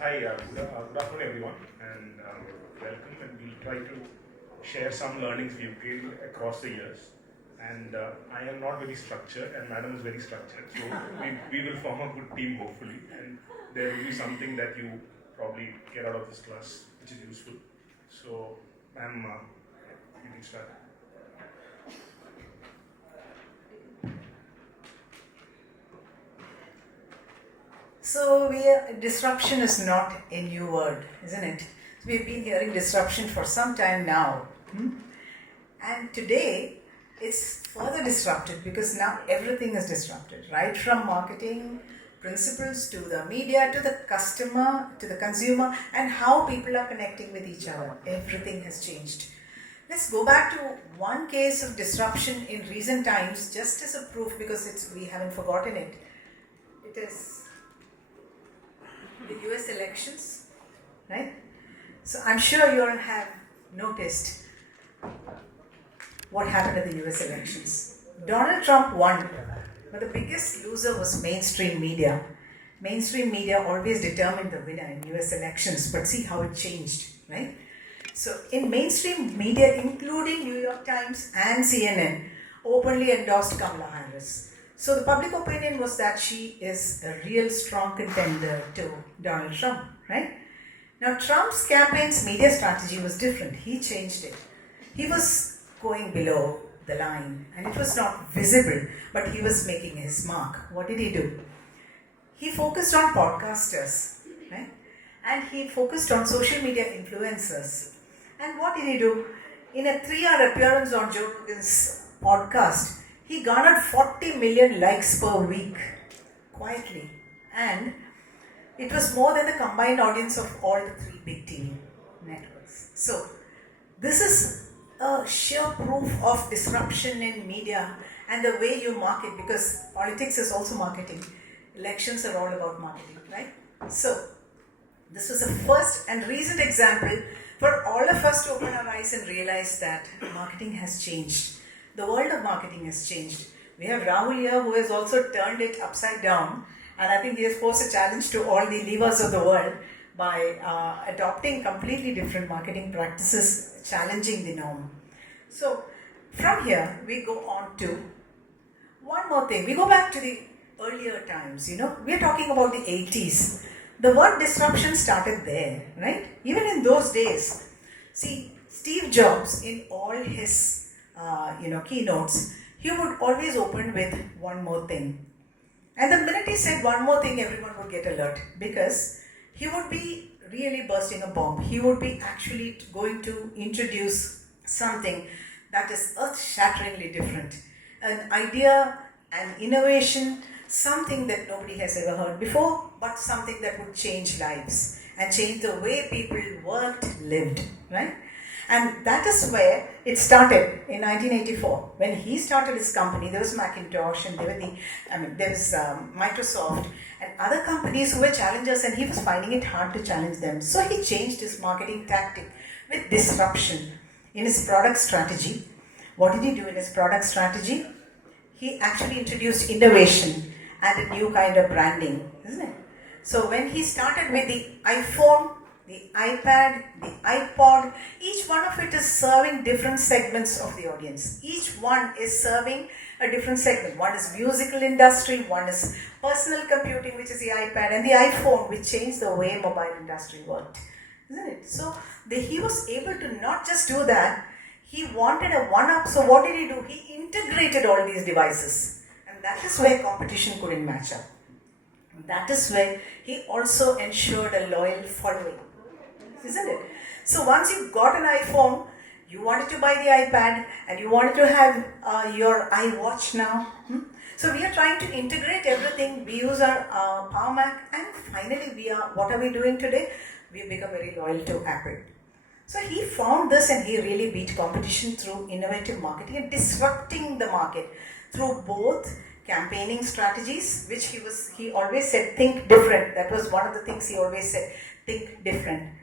Hi, good afternoon everyone, and welcome. And we'll try to share some learnings we've gained across the years. And I am not very structured, and Madam is very structured. So we will form a good team, hopefully. And there will be something that you probably get out of this class, which is useful. So, Ma'am, you can start. So disruption is not a new word, isn't it? So we've been hearing disruption for some time now. And today it's further disrupted because now everything is disrupted, right from marketing principles to the media, to the customer, to the consumer, and how people are connecting with each other. Everything has changed. Let's go back to one case of disruption in recent times, just as a proof, because we haven't forgotten it. It is the US elections, right? So I'm sure you all have noticed what happened at the US elections. Donald Trump won, but the biggest loser was mainstream media. Mainstream media always determined the winner in US elections, but see how it changed, right? So in mainstream media, including New York Times and CNN, openly endorsed Kamala Harris. So the public opinion was that she is a real strong contender to Donald Trump, right? Now Trump's campaign's media strategy was different. He changed it. He was going below the line and it was not visible, but he was making his mark. What did he do? He focused on podcasters, right? And he focused on social media influencers. And what did he do? In a 3-hour appearance on Joe Rogan's podcast, he garnered 40 million likes per week, quietly. And it was more than the combined audience of all the 3 big TV networks. So, this is a sheer proof of disruption in media and the way you market, because politics is also marketing. Elections are all about marketing, right? So, this was the first and recent example for all of us to open our eyes and realize that marketing has changed. The world of marketing has changed. We have Rahul here who has also turned it upside down, and I think he has posed a challenge to all the leaders of the world by adopting completely different marketing practices, challenging the norm. So from here we go on to one more thing. We go back to the earlier times, we are talking about the 80s. The word disruption started there, right? Even in those days. See, Steve Jobs, in all his keynotes, he would always open with one more thing. And the minute he said one more thing, everyone would get alert, because he would be really bursting a bomb. He would be actually going to introduce something that is earth-shatteringly different. An idea, an innovation, something that nobody has ever heard before, but something that would change lives and change the way people worked, lived, right? And that is where it started in 1984. When he started his company, there was Macintosh and there was Microsoft and other companies who were challengers, and he was finding it hard to challenge them. So he changed his marketing tactic with disruption in his product strategy. What did he do in his product strategy? He actually introduced innovation and a new kind of branding, isn't it? So when he started with the iPhone, the iPad, the iPod, each one of it is serving different segments of the audience. Each one is serving a different segment. One is musical industry, one is personal computing, which is the iPad, and the iPhone, which changed the way mobile industry worked. Isn't it? So he was able to not just do that, he wanted a one-up. So what did he do? He integrated all these devices. And that is where competition couldn't match up. That is where he also ensured a loyal following. Isn't it? So once you got an iPhone, you wanted to buy the iPad and you wanted to have your iWatch now. So we are trying to integrate everything. We use our Power Mac, and finally what are we doing today? We become very loyal to Apple. So he found this and he really beat competition through innovative marketing and disrupting the market through both campaigning strategies, which he always said, think different. That was one of the things he always said, think different.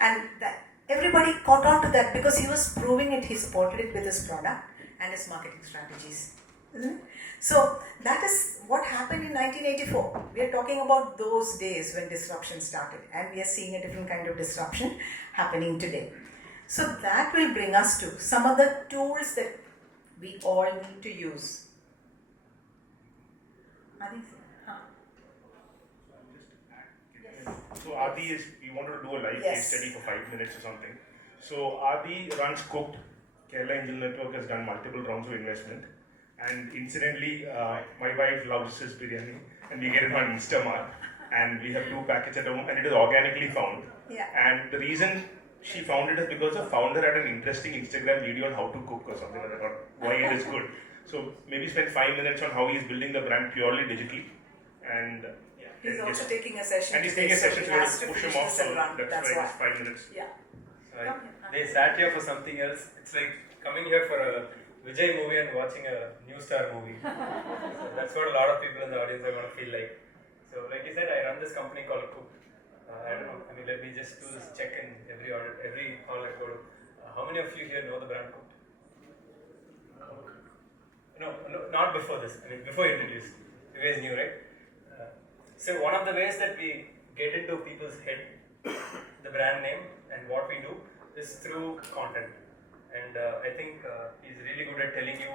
And that everybody caught on to that because he was proving it. He supported it with his product and his marketing strategies. isn't it? So that is what happened in 1984. We are talking about those days when disruption started, and we are seeing a different kind of disruption happening today. So that will bring us to some of the tools that we all need to use. I think so. So Adi we wanted to do a live case study for 5 minutes or something. So Adi runs Cooked. Kerala Angel Network has done multiple rounds of investment. And incidentally, my wife loves his biryani and we get it on Instamart. And we have 2 packets at home and it is organically found. Yeah. And the reason she found it is because the founder had an interesting Instagram video on how to cook or something like that, or why it is good. So maybe spend 5 minutes on how he's building the brand purely digitally. And he's also taking a session. And he's taking a session, so we have to push him off. So that's why why. it's 5 minutes. Yeah. They sat here for something else. It's like coming here for a Vijay movie and watching a new star movie. So that's what a lot of people in the audience are going to feel like. So like you said, I run this company called Cook. I don't know. I mean, let me just do this check in every hall I go to. How many of you here know the brand Cook? No, not before this. I mean, before you introduced. You guys knew, right? So one of the ways that we get into people's head, the brand name and what we do is through content. And I think he's really good at telling you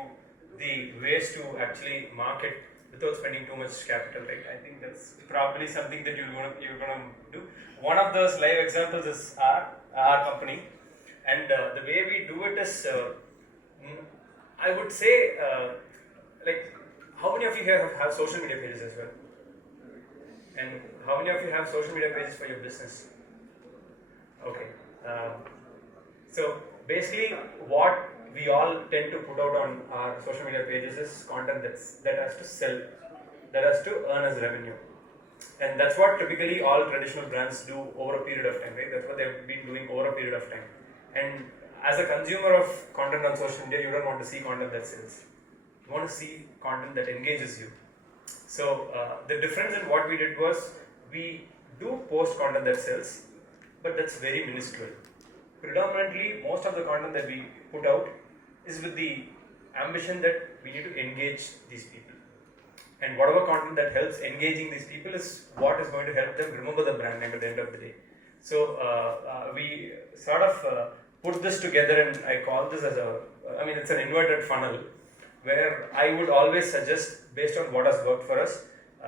the ways to actually market without spending too much capital, right? I think that's probably something that you're gonna do. One of those live examples is our company, and the way we do it is, I would say, like, how many of you here have social media pages as well? And how many of you have social media pages for your business? Okay. So basically, what we all tend to put out on our social media pages is content that has to sell, that has to earn us revenue. And that's what typically all traditional brands do over a period of time, right? That's what they've been doing over a period of time. And as a consumer of content on social media, you don't want to see content that sells. You want to see content that engages you. So the difference in what we did was, we do post content that sells, but that's very minuscule. Predominantly, most of the content that we put out is with the ambition that we need to engage these people. And whatever content that helps engaging these people is what is going to help them remember the brand name at the end of the day. So we sort of put this together, and I call this as it's an inverted funnel, where I would always suggest, based on what has worked for us,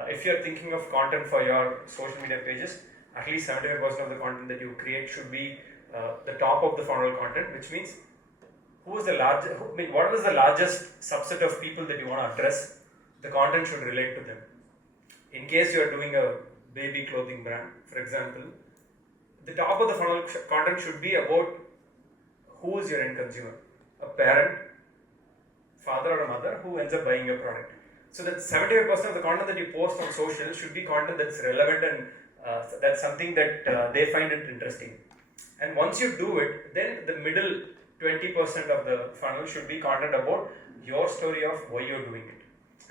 if you're thinking of content for your social media pages, at least 75% of the content that you create should be the top of the funnel content, which means what is the largest subset of people that you want to address. The content should relate to them. In case you are doing a baby clothing brand, for example, the top of the funnel content should be about who is your end consumer, a parent, father or a mother who ends up buying your product. So that 75% of the content that you post on social should be content that's relevant and that's something that they find it interesting. And once you do it, then the middle 20% of the funnel should be content about your story of why you're doing it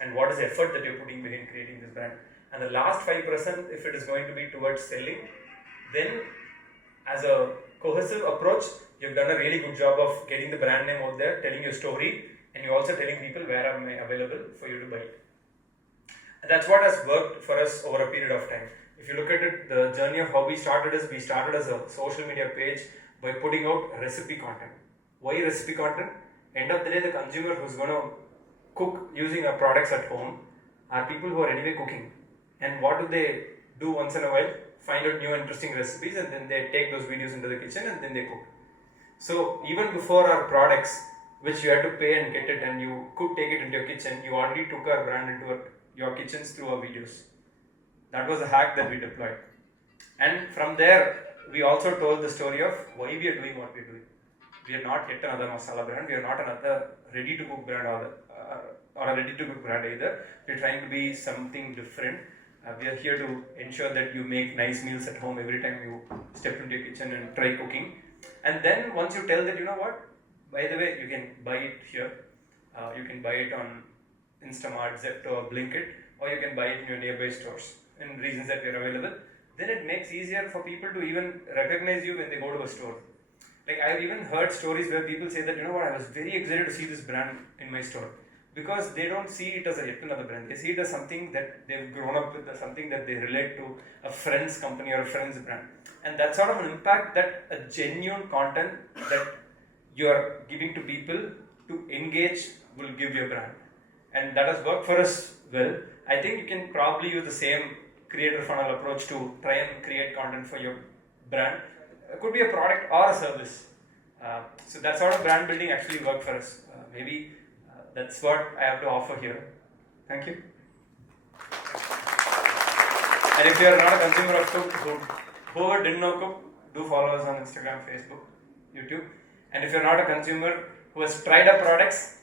and what is the effort that you're putting behind creating this brand. And the last 5%, if it is going to be towards selling, then as a cohesive approach, you've done a really good job of getting the brand name out there, telling your story, and you're also telling people where am I available for you to buy it. And that's what has worked for us over a period of time. If you look at it, the journey of how we started as a social media page by putting out recipe content. Why recipe content? End of the day, the consumer who's going to cook using our products at home are people who are anyway cooking. And what do they do once in a while? Find out new interesting recipes, and then they take those videos into the kitchen and then they cook. So even before our products, which you had to pay and get it and you could take it into your kitchen, you already took our brand into your kitchens through our videos. That was a hack that we deployed. And from there, we also told the story of why we are doing what we are doing. We are not yet another masala brand, we are not another ready-to-cook brand or a ready-to-cook brand either. We are trying to be something different. We are here to ensure that you make nice meals at home every time you step into your kitchen and try cooking. And then once you tell that, you know what, by the way, you can buy it here. You can buy it on Instamart, Zepto, Blinkit, or you can buy it in your nearby stores in regions that we are available. Then it makes easier for people to even recognize you when they go to a store. Like I've even heard stories where people say that, you know what, I was very excited to see this brand in my store. because they don't see it as a yet another brand. They see it as something that they've grown up with, as something that they relate to, a friend's company or a friend's brand. And that's sort of an impact that a genuine content that you are giving to people to engage will give your brand. And that has worked for us well. I think you can probably use the same creator funnel approach to try and create content for your brand. It could be a product or a service. So that sort of brand building actually worked for us. Maybe that's what I have to offer here. Thank you. And if you are not a consumer of Cook, whoever didn't know Cook, do follow us on Instagram, Facebook, YouTube. And if you're not a consumer who has tried our products,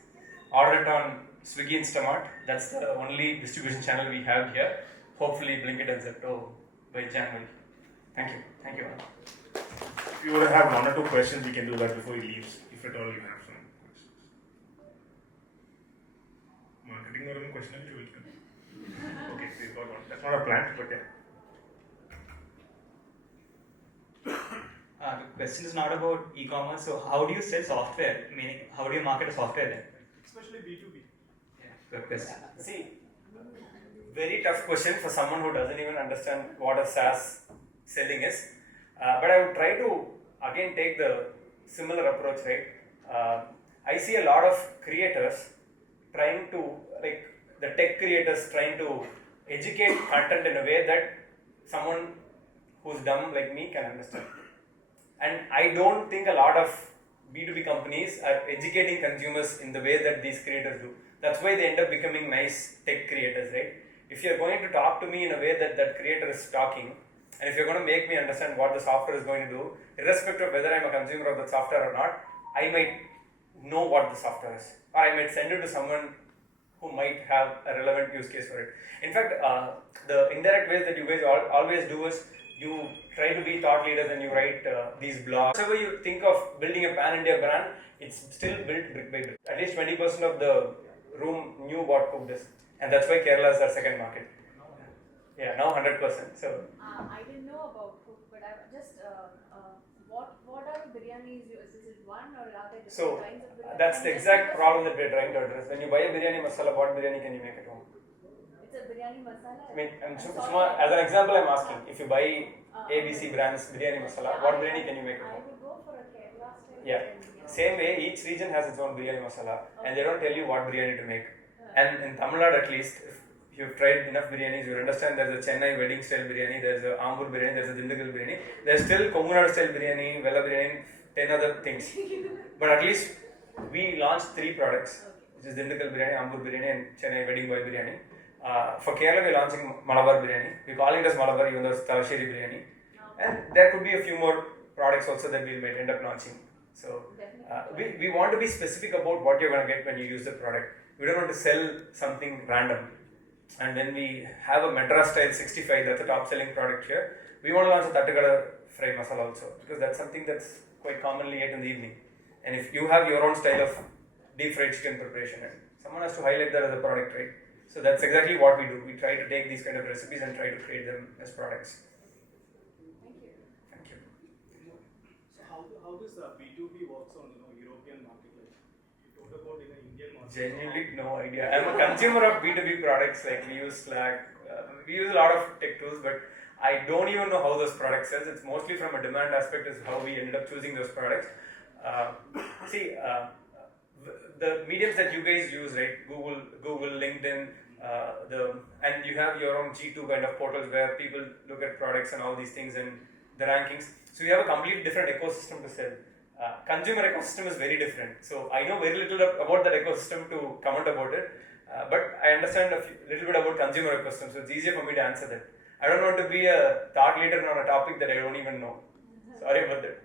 order it on Swiggy Instamart. That's the only distribution channel we have here. Hopefully Blinkit and Zepto by January. Thank you. Thank you. If you would have one or two questions, we can do that before he leaves, if at all you have some questions. Marketing or any question? Okay, we got one. That's not a plan, but yeah. The question is not about e-commerce. So how do you sell software? Meaning, how do you market a software then? Especially B2B. Yeah, good question. See, very tough question for someone who doesn't even understand what a SaaS selling is. But I would try to again take the similar approach, right? I see a lot of creators trying to, like the tech creators trying to educate content in a way that someone who's dumb like me can understand. And I don't think a lot of B2B companies are educating consumers in the way that these creators do. That's why they end up becoming nice tech creators, right? If you're going to talk to me in a way that that creator is talking, and if you're going to make me understand what the software is going to do, irrespective of whether I'm a consumer of the software or not, I might know what the software is. Or I might send it to someone who might have a relevant use case for it. In fact, the indirect ways that you guys always do is you try to be thought leaders and you write these blogs. Whatever you think of building a pan-India brand, it's still built brick by brick. At least 20% of the room knew what Cook is. And that's why Kerala is our second market. Yeah, now 100%. So I didn't know about Cook, but I just what are the biryanis? Is it one or are there different kinds of biryani? That's the exact problem that we're trying to address. When you buy a biryani masala, what biryani can you make at home? It's a biryani masala. I mean, as an example, I'm asking, if you buy ABC brands biryani masala, what biryani can you make at I home? would go for a Kerala style. Yeah. biryani. Same way, each region has its own biryani masala, and they don't tell you what biryani to make. And in Tamil Nadu, at least, if you've tried enough biryanis, you understand there's a Chennai wedding style biryani, there's a Ambur biryani, there's a Dindigul biryani, there's still Kongunadu style biryani, Vella biryani, 10 other things. But at least we launched 3 products, which is Dindigul biryani, Ambur biryani, and Chennai wedding boy biryani. For Kerala, we're launching Malabar biryani. We're calling it as Malabar, even though it's Talasheri biryani. And there could be a few more products also that we might end up launching. So we want to be specific about what you're going to get when you use the product. We don't want to sell something random. And when we have a Madras style 65, that's a top selling product here, we want to launch a Tattakada fry masala also, because that's something that's quite commonly eaten in the evening. And if you have your own style of deep fried chicken preparation, and someone has to highlight that as a product, right? So that's exactly what we do. We try to take these kind of recipes and try to create them as products. Thank you. Thank you. So how this B2B works on European market? Like you talked about in the Indian market. Genuinely no idea. I'm a consumer of B2B products, like we use Slack, we use a lot of tech tools, but I don't even know how those products sells. It's mostly from a demand aspect is how we ended up choosing those products. The mediums that you guys use, right? Google, LinkedIn, and you have your own G2 kind of portals where people look at products and all these things and the rankings. So you have a completely different ecosystem to sell. Consumer ecosystem is very different. So I know very little about that ecosystem to comment about it, but I understand a little bit about consumer ecosystem. So it's easier for me to answer that. I don't want to be a thought leader on a topic that I don't even know. Sorry about that.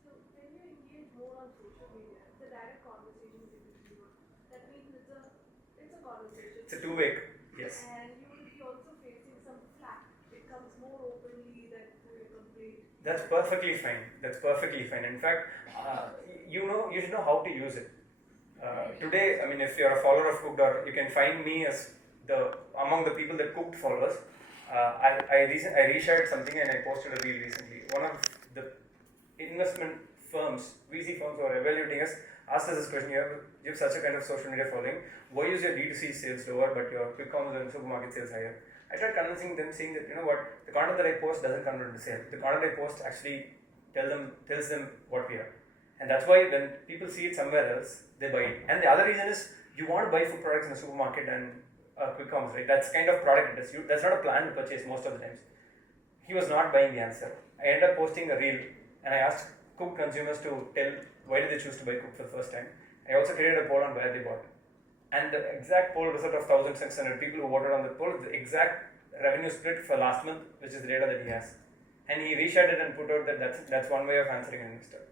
So when you engage more on social media, the direct conversation between you, that means it's a conversation. It's a two-way. Yes. And you will be also facing some flack. It comes more openly than through a complaint. That's perfectly fine. That's perfectly fine. In fact, you should know how to use it. Today, I mean, if you're a follower of Cooked, or you can find me as among the people that Cooked follows. I reshared something and I posted a reel recently. One of the investment firms, VC firms, who are evaluating us asked us this question: you have such a kind of social media following. Why is your D2C sales lower but your quick commerce and supermarket sales higher? I tried convincing them, saying that the content that I post doesn't convert into sale. The content I post actually tells them what we are, and that's why when people see it somewhere else, they buy it. And the other reason is you want to buy food products in a supermarket and quick commerce, right? That's kind of product it is. That's not a planned purchase most of the times. He was not buying the answer. I ended up posting a reel, and I asked cook consumers to tell why did they choose to buy cook for the first time. I also created a poll on where they bought. And the exact poll result of 1,600 people who voted on the poll, the exact revenue split for last month, which is the data that he has. And he reshared it and put out that that's one way of answering an investor.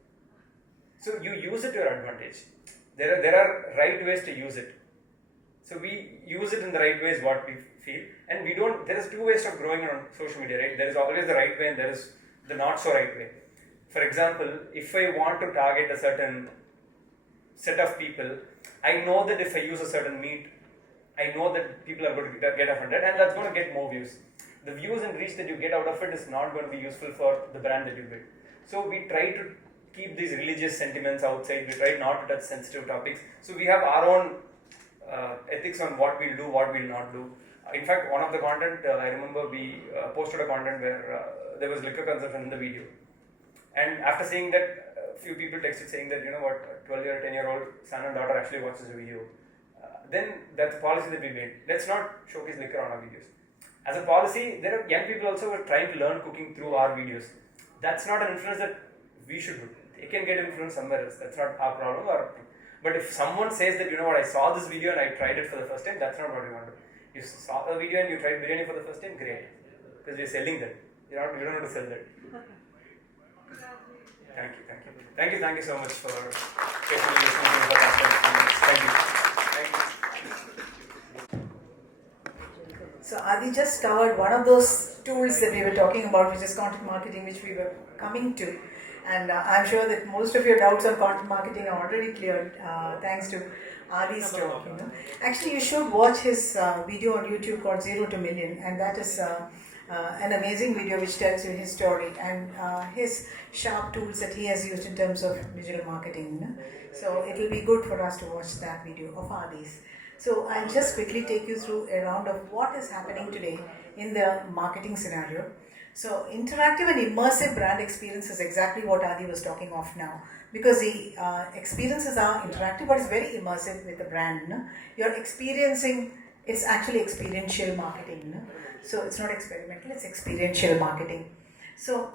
So you use it to your advantage. There are right ways to use it. So we use it in the right ways what we feel, and we don't. There is two ways of growing on social media, right? There is always the right way and there is the not so right way. For example, if I want to target a certain set of people, I know that if I use a certain meat, I know that people are going to get offended, and that's going to get more views. The views and reach that you get out of it is not going to be useful for the brand that you build. So we try to keep these religious sentiments outside. We try not to touch sensitive topics. So we have our own ethics on what we'll do, what we'll not do. In fact, one of the content, I remember we posted a content where there was liquor consumption in the video. And after seeing that, a few people texted saying that, 12-year, 10-year-old son and daughter actually watches the video. Then that's a policy that we made. Let's not showcase liquor on our videos. As a policy, there are young people also who are trying to learn cooking through our videos. That's not an influence that we should do. They can get influence somewhere else. That's not our problem. But if someone says that, I saw this video and I tried it for the first time, that's not what we want to do. You saw the video and you tried biryani for the first time, great. Because we're selling that. You don't have to sell that. Thank you so much for patiently listening to the last 10 minutes. Thank you. So Adi just covered one of those tools that we were talking about, which is content marketing, which we were coming to. And I'm sure that most of your doubts on content marketing are already cleared thanks to Adi's talk. Actually, you should watch his video on YouTube called 0 to Million, and that is an amazing video which tells you his story and his sharp tools that he has used in terms of digital marketing. So it will be good for us to watch that video of Adi's. So I'll just quickly take you through a round of what is happening today in the marketing scenario. So interactive and immersive brand experience is exactly what Adi was talking of now, because the experiences are interactive but it's very immersive with the brand. You're experiencing, it's actually experiential marketing. So it's not experimental, it's experiential marketing. So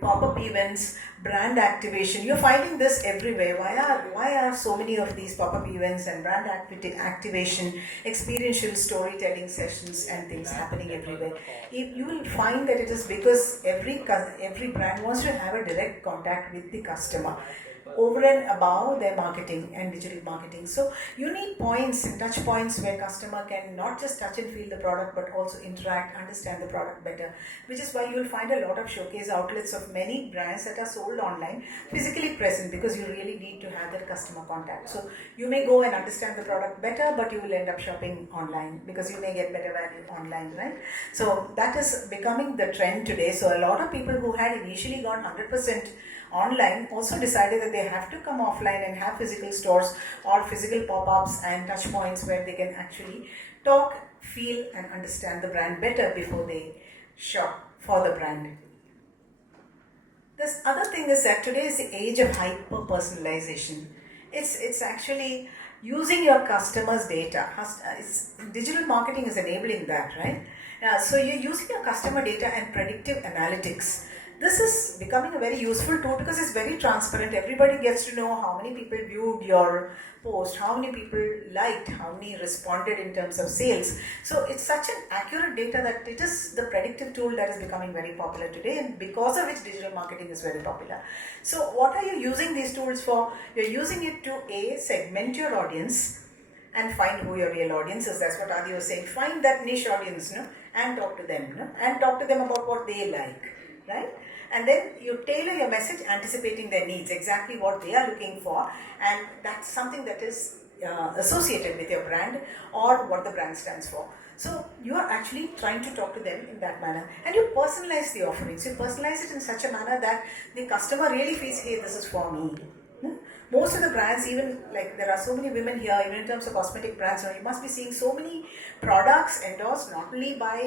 pop-up events, brand activation, you're finding this everywhere. Why are so many of these pop-up events and brand activation, experiential storytelling sessions and things happening everywhere? You will find that it is because every brand wants to have a direct contact with the customer over and above their marketing and digital marketing. So you need points and touch points where customer can not just touch and feel the product but also interact, understand the product better, which is why you will find a lot of showcase outlets of many brands that are sold online physically present, because you really need to have that customer contact. So you may go and understand the product better, but you will end up shopping online because you may get better value online, right? So that is becoming the trend today. So a lot of people who had initially gone 100% online also decided that they have to come offline and have physical stores or physical pop-ups and touch points where they can actually talk, feel and understand the brand better before they shop for the brand. This other thing is that today is the age of hyper-personalization. It's actually using your customers' data. Digital marketing is enabling that, right? So you're using your customer data and predictive analytics. This is becoming a very useful tool because it's very transparent. Everybody gets to know how many people viewed your post, how many people liked, how many responded in terms of sales. So it's such an accurate data that it is the predictive tool that is becoming very popular today, and because of which digital marketing is very popular. So what are you using these tools for? You're using it to segment your audience and find who your real audience is. That's what Adi was saying. Find that niche audience, and talk to them, and talk to them about what they like, right? And then you tailor your message anticipating their needs, exactly what they are looking for, and that's something that is associated with your brand or what the brand stands for. So you are actually trying to talk to them in that manner, and you personalize the offerings. You personalize it in such a manner that the customer really feels, hey, this is for me. most of the brands, even like there are so many women here, even in terms of cosmetic brands, you must be seeing so many products endorsed not only by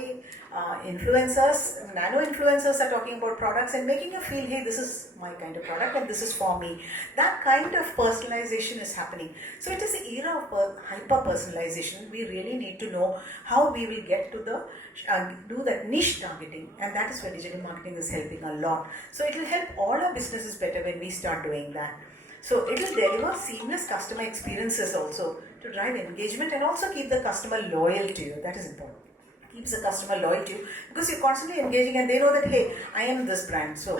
influencers, nano influencers are talking about products and making you feel, hey, this is my kind of product and this is for me. That kind of personalization is happening. So it is an era of hyper personalization. We really need to know how we will get to the do that niche targeting, and that is where digital marketing is helping a lot. So it will help all our businesses better when we start doing that. So it will deliver seamless customer experiences also to drive engagement and also keep the customer loyal to you. That is important. Keeps the customer loyal to you because you're constantly engaging and they know that, hey, I am this brand. So,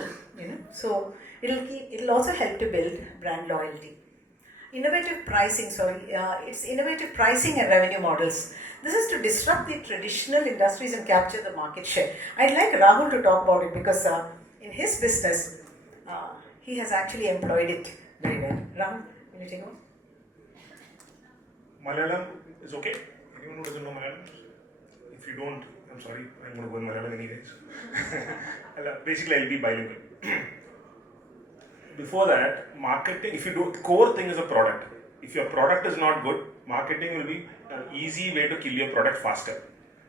so it'll also help to build brand loyalty. Innovative pricing, it's innovative pricing and revenue models. This is to disrupt the traditional industries and capture the market share. I'd like Rahul to talk about it because in his business, he has actually employed it very well. Rahul, will you take over? Malayalam is okay? Anyone who doesn't know Malayalam? If you don't, I'm sorry, I'm going to go in Malayalam anyways. Basically, I'll be bilingual. Before that, marketing, if you do, core thing is a product. If your product is not good, marketing will be an easy way to kill your product faster.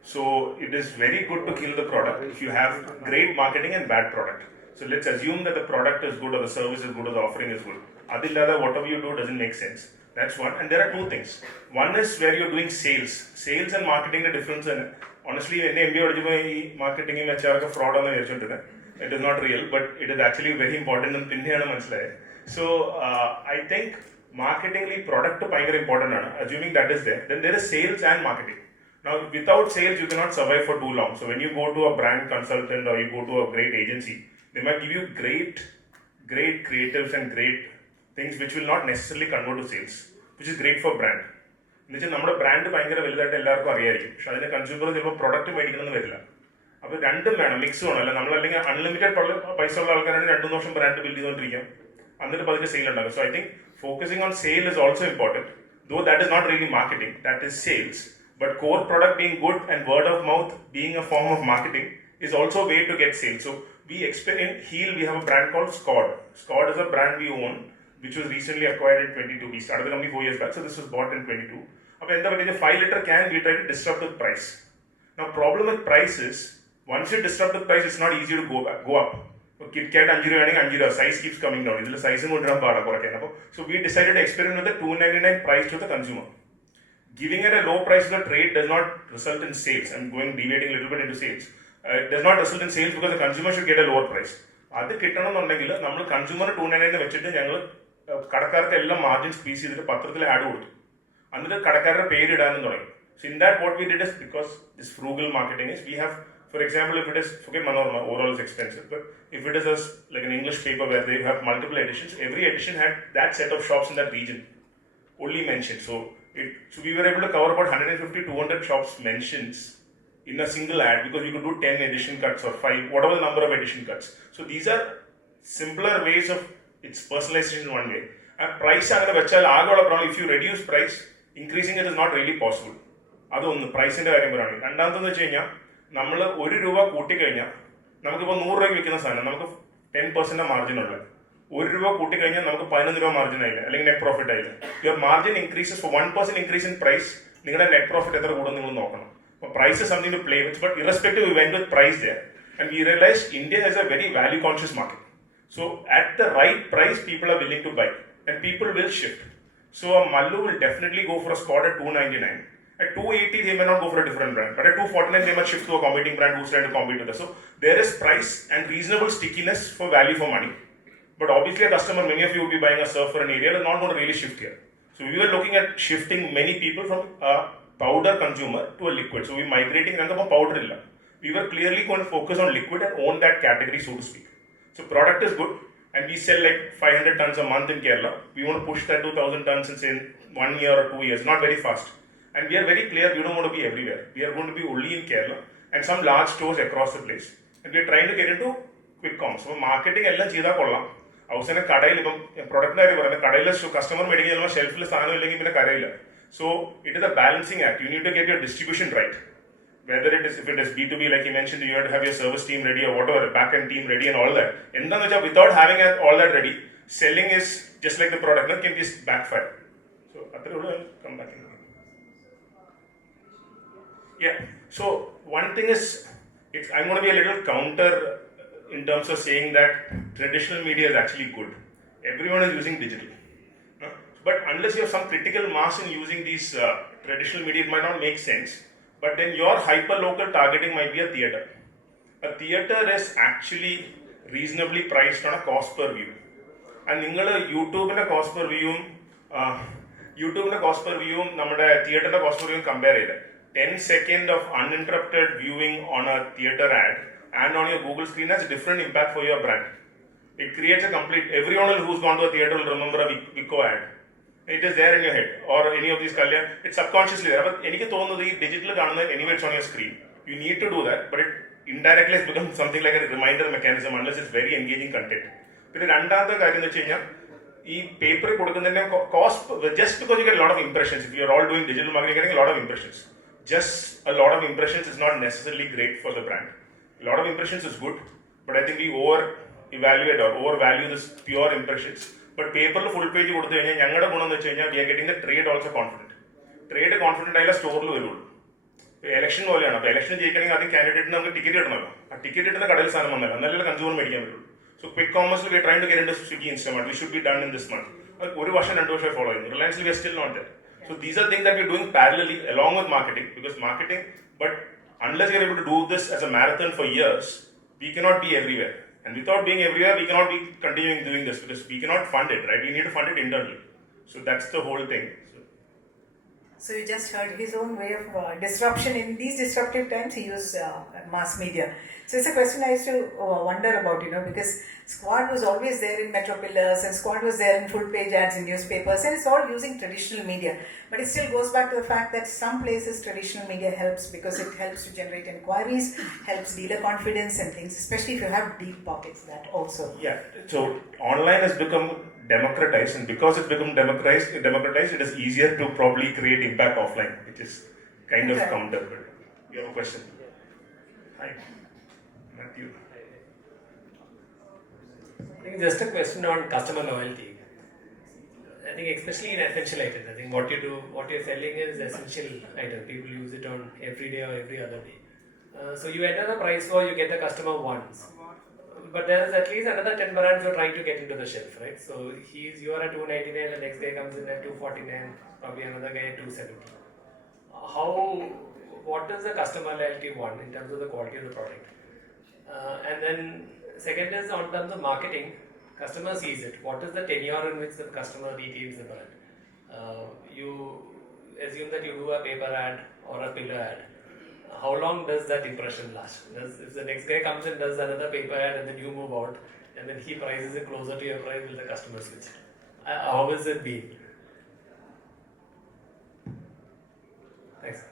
So it is very good to kill the product if you have great marketing and bad product. So let's assume that the product is good or the service is good or the offering is good. Adillada, whatever you do doesn't make sense. That's one. And there are two things. One is where you're doing sales. Sales and marketing, the difference. And honestly, in MBA, marketing is fraud on the it is not real, but it is actually very important in So I think marketingly product is important. Assuming that is there, then there is sales and marketing. Now without sales you cannot survive for too long. So when you go to a brand consultant or you go to a great agency, they might give you great creatives and great things which will not necessarily convert to sales, which is great for brand. Our brand is very consumer product അപ്പോൾ രണ്ടും വേണം, mix വേണം. നമ്മളല്ലെങ്കിൽ unlimited പൈസ ഉള്ള ആൾക്കാരാണ് 2 വർഷം brand build ചെയ്തുകൊണ്ടിരിക്കുക, എന്നിട്ട് പതുക്കെ സെയിൽ ഉണ്ടാകും. So I think focusing on sale is also important, though that is not really marketing, that is sales. But core product being good and word of mouth being a form of marketing is also a way to get sales. So we in Haeal we have a brand called Scod. Scod is a brand we own which was recently acquired in 22. We started the company 4 years back, so this was bought in 22. അപ്പോൾ എന്താ പറയുക, 5 liter can we try to disrupt the price. Now problem with price is once you disrupt the price, it's not easy to go up. So KitKat 5 രൂപയാണെങ്കിൽ 5 രൂപ, size keeps coming down. ഇതിൽ സൈസും കൊണ്ടുവരാൻ പാടാ കുറയ്ക്കാൻ. അപ്പോൾ so we decided to experiment with the 299 price to the consumer. Giving it a low price to the trade does not result in sales. I'm deviating a little bit into sales. It does not result in sales because the consumer should get a lower price. അത് കിട്ടണമെന്നുണ്ടെങ്കിൽ നമ്മൾ consumer 299 വെച്ചിട്ട് ഞങ്ങൾ കടക്കാർക്ക് എല്ലാം margin squeeze ചെയ്തിട്ട് പത്രത്തിൽ add കൊടുത്തു, എന്നിട്ട് കടക്കാരുടെ പേര് ഇടാനും തുടങ്ങി. So in that what we did is, because this frugal marketing is, we have, for example, if it is, forget Manorama, overall is expensive, but if it is like an English paper where they have multiple editions, every edition had that set of shops in that region only mentioned. So we were able to cover about 150-200 shops mentions in a single ad because we could do 10 edition cuts or 5, whatever the number of edition cuts. So these are simpler ways of, it's personalization one way. And price, if you reduce price, increasing it is not really possible. അതൊന്ന് പ്രൈസിൻ്റെ കാര്യം പറയുകയാണെങ്കിൽ. രണ്ടാമതെന്ന് വെച്ച് കഴിഞ്ഞാൽ നമ്മൾ 1 രൂപ കൂട്ടിക്കഴിഞ്ഞാൽ നമുക്കിപ്പോൾ 100 രൂപയ്ക്ക് വിൽക്കുന്ന സാധനം നമുക്ക് 10% മാർജിൻ ഉള്ളത്. 1 രൂപ കൂട്ടിക്കഴിഞ്ഞാൽ നമുക്ക് 11 രൂപ മാർജിൻ ആയില്ല, അല്ലെങ്കിൽ നെറ്റ് പ്രോഫിറ്റ് ആയില്ല. Your margin increases for 1% increase in price, നിങ്ങളുടെ നെറ്റ് പ്രോഫിറ്റ് എത്ര കൂടും നിങ്ങൾ നോക്കണം. അപ്പോൾ price is something to play with, but irrespective we went with price there and we realise India has a very value conscious market. So at the right price people are willing to buy and people will shift. So Mallu will definitely go for a Scod at 299. At 280, they may not go for a different brand, but at 249, they might shift to a competing brand who's trying to compete with us. So there is price and reasonable stickiness for value for money. But obviously, a customer, many of you would be buying a surf for an area, is not going to really shift here. So we were looking at shifting many people from a powder consumer to a liquid. So we migrating from powder illa. We were clearly going to focus on liquid and own that category, so to speak. So product is good, and we sell like 500 tons a month in Kerala. We want to push that to 1,000 tons in say 1 year or 2 years, not very fast. And we are very clear, we don't want to be everywhere. We are going to be only in Kerala and some large stores across the place. And we are trying to get into quick commerce. So marketing എല്ലാം ചെയ്താൽ കൊള്ളാം. അവസാനം കടയിൽ ഇപ്പം പ്രൊഡക്റ്റിൻ്റെ കാര്യം പറയുന്നത്, കടയിലെ customer മേടിക്കാൻ ചിലപ്പോൾ ഷെൽഫിൽ സാധനം ഇല്ലെങ്കിൽ പിന്നെ കരയില്ല. So it is a balancing act. You need to get your distribution right. Whether it is, if it is B2B, like you mentioned, you have to have your service team ready or whatever, back-end team ready and all that. എന്താണെന്ന് വെച്ചാൽ without having all that ready, selling is just like the product can just backfire. So I'll come back in. Yeah. So one thing is, I'm going to be a little counter in terms of saying that traditional media is actually good. Everyone is using digital. But unless you have some critical mass in using these traditional media, it might not make sense. But then your hyper-local targeting might be a theatre. A theatre is actually reasonably priced on a cost per view. And YouTube cost per view, നമ്മുടെ theatre cost per view compare 10 seconds of uninterrupted viewing on a theatre ad and on your Google screen has a different impact for your brand. It creates a complete, everyone who's gone to a theatre will remember a Vico ad. It is there in your head, or any of these Kalyan, it's subconsciously there. But any digital anyway it's on your screen. You need to do that, but it indirectly has become something like a reminder mechanism unless it's very engaging content. But the paper cost, just because you get a lot of impressions, if you're all doing digital marketing, you're getting a lot of impressions. Just a lot of impressions is not necessarily great for the brand. A lot of impressions is good, but I think we over-evaluate or overvalue this pure impressions. But paper full page, we are getting the trade also confident. Trade confident is a store. Election election candidate ticket a ticket consumer. So quick commerce we are trying to get into Swiggy Instamart. We should be done in this month. Following. Reliance we are still not there. So these are things that we are doing parallelly along with marketing, because marketing, but unless you are able to do this as a marathon for years, we cannot be everywhere. And without being everywhere, we cannot be continuing doing this because we cannot fund it, right? We need to fund it internally. So that's the whole thing. So you just heard his own way of disruption. In these disruptive times, he used mass media. So it's a question I used to wonder about, because Squad was always there in Metro Pillars and Squad was there in full page ads in newspapers, and it's all using traditional media. But it still goes back to the fact that some places traditional media helps because it helps to generate inquiries, helps dealer confidence and things, especially if you have deep pockets, that also. Yeah, so online has become democratized, and because it's become democratized, it is easier to probably create impact offline, which is kind of counter. But you have a question? Hi, Matthew. I think just a question on customer loyalty. I think especially in essential items, I think what you're selling is essential item. People use it on every day or every other day. So you enter the price war, you get the customer once. But there is at least another 10 brands you're trying to get into the shelf, right? So you are at 299, the next guy comes in at 249, probably another guy at 270. What does the customer loyalty want in terms of the quality of the product? And then second is on terms of marketing, customer sees it. What is the tenure in which the customer retails the brand? You assume that you do a paper ad or a pillar ad. How long does that impression last? If the next guy comes and does another paper ad and then you move out and then he prices it closer to your price, will the customer switch? How has it been? Thanks.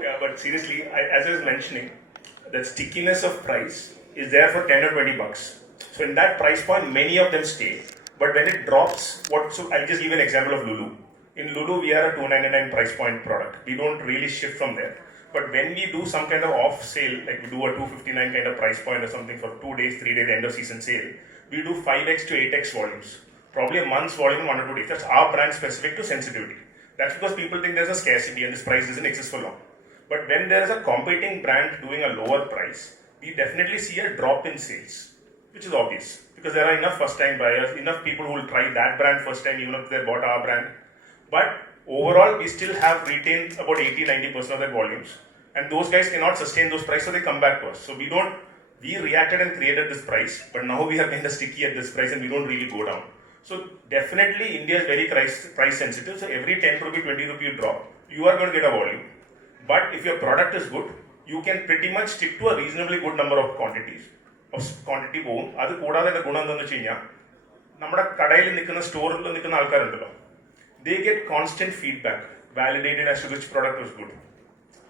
Yeah, but seriously, as I was mentioning, the stickiness of price is there for 10 or 20 bucks. So in that price point, many of them stay. But when it drops, so I'll just give an example of Lulu. In Lulu, we are a $299 price point product. We don't really shift from there. But when we do some kind of off sale, like we do a $259 kind of price point or something for 2 days, 3 days, end of season sale, we do 5x to 8x volumes. Probably a month's volume in 1 or 2 days. That's our brand specific to sensitivity. That's because people think there's a scarcity and this price doesn't exist for long. But when there's a competing brand doing a lower price, we definitely see a drop in sales, which is obvious. Because there are enough first-time buyers, enough people who will try that brand first time even if they bought our brand. But overall, we still have retained about 80-90% of their volumes. And those guys cannot sustain those prices, so they come back to us. So we reacted and created this price, but now we are kind of sticky at this price and we don't really go down. So definitely India is very price sensitive. So every 10 rupee, 20 rupee drop, you are going to get a volume. But if your product is good, you can pretty much stick to a reasonably good number of quantities. Quantity പോകും അത് കൂടാതെ ഗുണം എന്താണെന്ന് വെച്ച് കഴിഞ്ഞാൽ നമ്മുടെ കടയിൽ നിൽക്കുന്ന സ്റ്റോറിൽ നിൽക്കുന്ന ആൾക്കാരുണ്ടല്ലോ, they get constant feedback validated as to which product was good.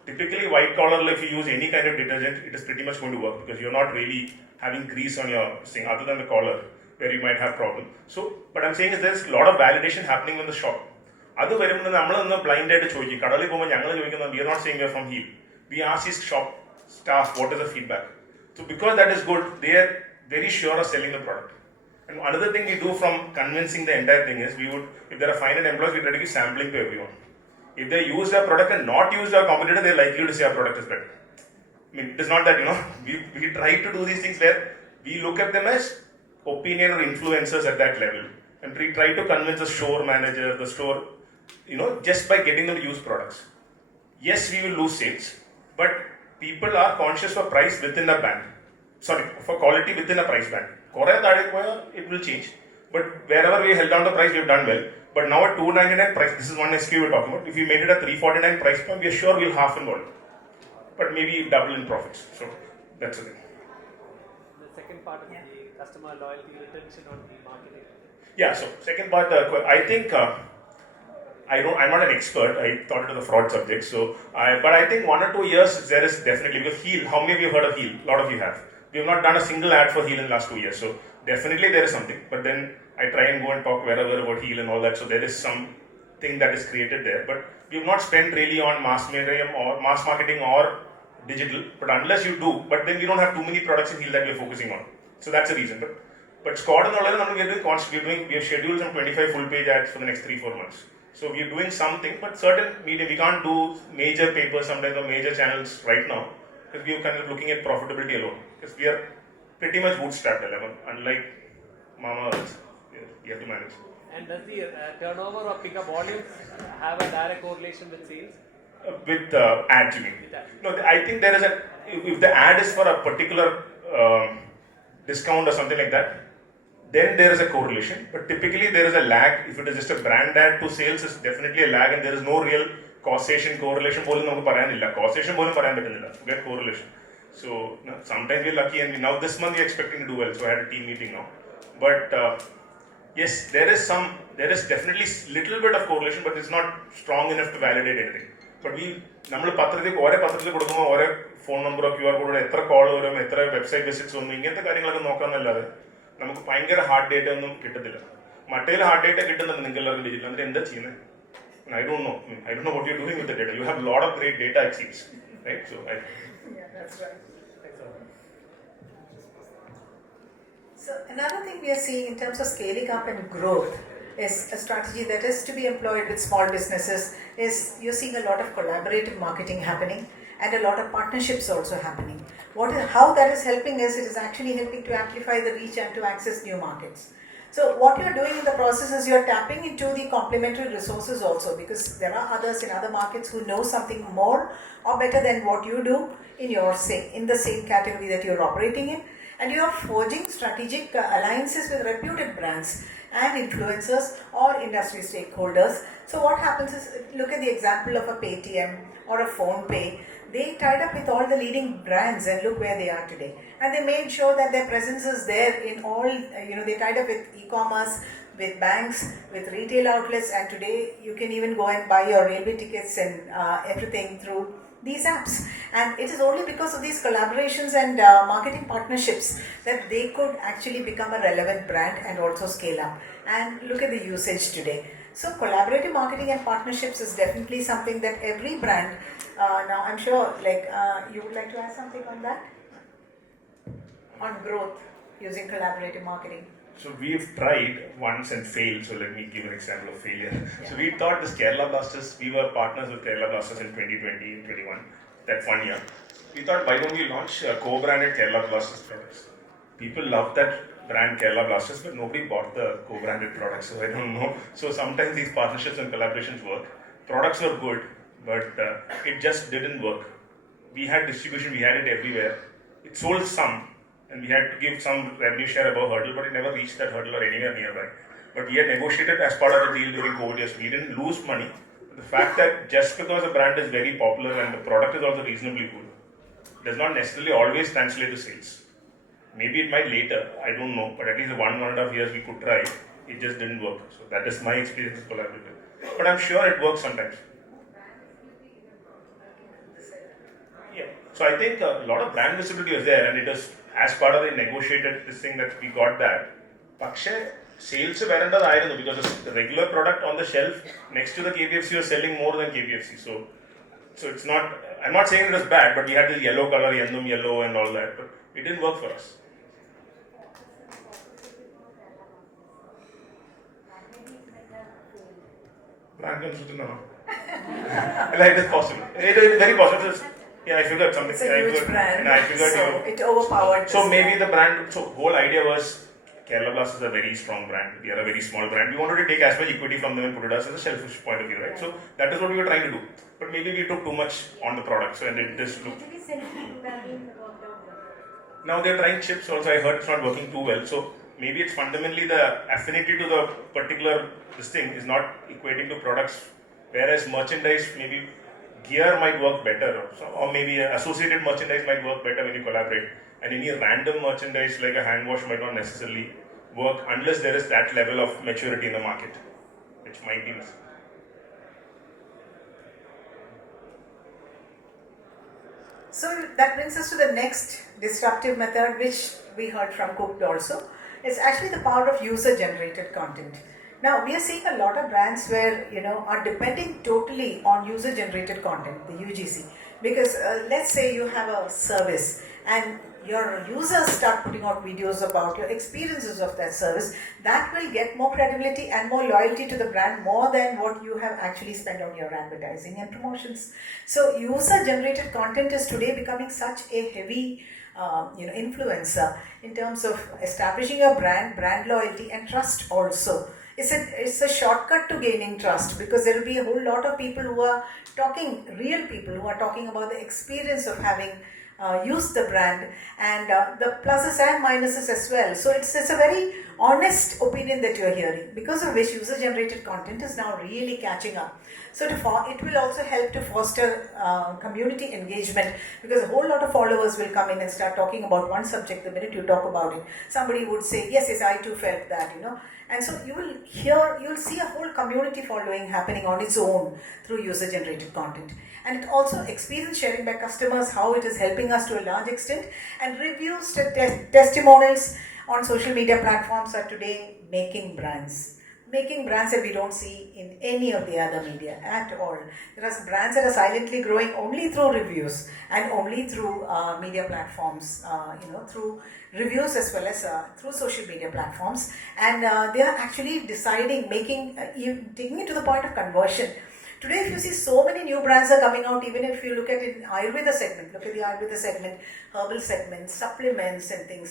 Typically white collar, if you use any kind of detergent, it is pretty much going to work because you're not really having grease on your thing other than the collar where you might have problem. So what I'm saying is there's a lot of validation happening in the shop. അത് വരുമ്പോൾ നമ്മളൊന്ന് blind ആയിട്ട് ചോദിക്കും. കടലിൽ പോകുമ്പോൾ ഞങ്ങൾ ചോദിക്കുന്നത് we are not saying we are from Haeal. We ask his shop staff what is the feedback. So because that is good, they are very sure of selling the product. And another thing we do from convincing the entire thing is, we would, if there are 500 employees, we try to give sampling to everyone. If they use our product and not use our competitor, they're likely to say our product is better. I mean, it is not that, we try to do these things where we look at them as opinion or influencers at that level. And we try to convince the store manager, the store, just by getting them to use products. Yes, we will lose sales, but people are conscious for price within a band. Sorry, for quality within a price band. It will change. But wherever we held down the price, we have done well. But now at 299 price, this is one SKU we're talking about. If we made it at 349 price point, we are sure we'll half in volume. But maybe double in profits. So that's the thing. The second part is the customer loyalty, retention on the marketing. Yeah, so second part, I think I'm not an expert. I thought it was a fraud subject. But I think 1 or 2 years there is definitely, because Haeal, how many of you have heard of Haeal? A lot of you have. We have not done a single ad for Haeal in the last 2 years. So definitely there is something. But then I try and go and talk wherever about Haeal and all that. So there is something that is created there. But we have not spent really on mass marketing or digital. But unless you do, but then we don't have too many products in Haeal that we are focusing on. So that's the reason. But Squad and all that, we have scheduled some 25 full page ads for the next 3-4 months. So we are doing something, but certain media, we can't do major papers sometimes or major channels right now, because we are kind of looking at profitability alone. Because we are pretty much bootstrapped, unlike Mamman, we have to manage. And does the turnover or pickup volumes have a direct correlation with sales? With ads, you mean? No, I think there is if the ad is for a particular discount or something like that, then there is a correlation. But typically there is a lag. If it is just a brand ad to sales, it's definitely a lag, and there is no real causation, correlation. Causation, forget correlation. So sometimes we're lucky, and now this month we're expecting to do well. So I had a team meeting now. But yes, there is definitely little bit of correlation, but it's not strong enough to validate anything. But we phone number, QR code, call, website visits, നമുക്ക് ഭയങ്കര hard data ഒന്നും കിട്ടത്തില്ല. മറ്റേൽ hard data കിട്ടുന്നുണ്ട് നിങ്ങൾക്ക് എല്ലാവർക്കും digital. എന്നിട്ട് എന്താ ചെയ്യുന്നത്? I don't know what you're doing with the data. You have a lot of great data, it seems, right? Yeah, that's right. So another thing we are seeing in terms of scaling up and growth is a strategy that is to be employed with small businesses. Is you're seeing a lot of collaborative marketing happening and a lot of partnerships also happening. How that is helping is, it is actually helping to amplify the reach and to access new markets. So what you're doing in the process is you're tapping into the complementary resources also, because there are others in other markets who know something more or better than what you do in the same category that you're operating in, and you are forging strategic alliances with reputed brands and influencers or industry stakeholders. So what happens is, look at the example of a Paytm or a PhonePe. They tied up with all the leading brands, and look where they are today. And they made sure that their presence is there in all, they tied up with e-commerce, with banks, with retail outlets, and today you can even go and buy your railway tickets and everything through these apps. And it is only because of these collaborations and marketing partnerships that they could actually become a relevant brand and also scale up. And look at the usage today. So collaborative marketing and partnerships is definitely something that every brand, now I'm sure you would like to add something on that? On growth using collaborative marketing. So we've tried once and failed, so let me give an example of failure. Yeah. So we thought this Kerala Blasters, we were partners with Kerala Blasters in 2020 and 21, that 1 year. We thought, why don't we launch co-branded Kerala Blasters products? People love that brand Kerala Blasters, but nobody bought the co-branded products, so I don't know. So sometimes these partnerships and collaborations work. Products were good, but it just didn't work. We had distribution, we had it everywhere. It sold some, and we had to give some revenue share above hurdle, but it never reached that hurdle or anywhere nearby. But we had negotiated as part of the deal during COVID years. We didn't lose money. The fact that just because a brand is very popular and the product is also reasonably good does not necessarily always translate to sales. Maybe it might later, I don't know, but at least 1.5 years we could try. It just didn't work. So that is my experience with collaborative. But I'm sure it works sometimes. Yeah. So I think a lot of brand visibility was there, and it was as part of the negotiated this thing that we got that. Pakshe, sales varendadaayirunnu, because the regular product on the shelf next to the KBFC was selling more than KBFC. So it's not, I'm not saying it was bad, but we had this yellow color, yendum yellow and all that. But It didn't work for us. Brand consultant, no. It is possible. It is very possible. Yeah, I figured something. It's a huge brand, And I figured so it overpowered. So this maybe brand. the brand. So whole idea was Kerala Blast is a very strong brand. We are a very small brand. We wanted to take as much equity from them and put it as a selfish point of view, right? So that is what we were trying to do. But maybe we took too much on the product, so and it just looked. Now they're trying chips also. I heard it's not working too well. So maybe it's fundamentally the affinity to the particular this thing is not equating to products. Whereas merchandise, maybe gear might work better, or maybe associated merchandise might work better when you collaborate. And any random merchandise like a hand wash might not necessarily work unless there is that level of maturity in the market, which might be missing. So that brings us to the next disruptive method, which we heard from Cooked also. It's actually the power of user-generated content. Now we are seeing a lot of brands where are depending totally on user-generated content, the UGC, because let's say you have a service and your users start putting out videos about your experiences of that service. That will get more credibility and more loyalty to the brand more than what you have actually spent on your advertising and promotions. So user-generated content is today becoming such a heavy influencer in terms of establishing your brand loyalty and trust also. It's a shortcut to gaining trust, because there will be a whole lot of people who are talking, real people who are talking about the experience of having used the brand and the pluses and minuses as well. So it's a very honest opinion that you're hearing, because of which user-generated content is now really catching up. So it will also help to foster community engagement, because a whole lot of followers will come in and start talking about one subject the minute you talk about it. Somebody would say, yes, I too felt that, And so you'll see a whole community following happening on its own through user-generated content. And it also experience sharing by customers, how it is helping us to a large extent, and reviews, testimonials on social media platforms are today making brands that we don't see in any of the other media at all. There are brands that are silently growing only through reviews and only through media platforms, through reviews as well as through social media platforms. And they are actually deciding, taking it to the point of conversion. Today, if you see, so many new brands are coming out, even if you look at it in Ayurveda segment, look at the Ayurveda segment, herbal segment, supplements and things.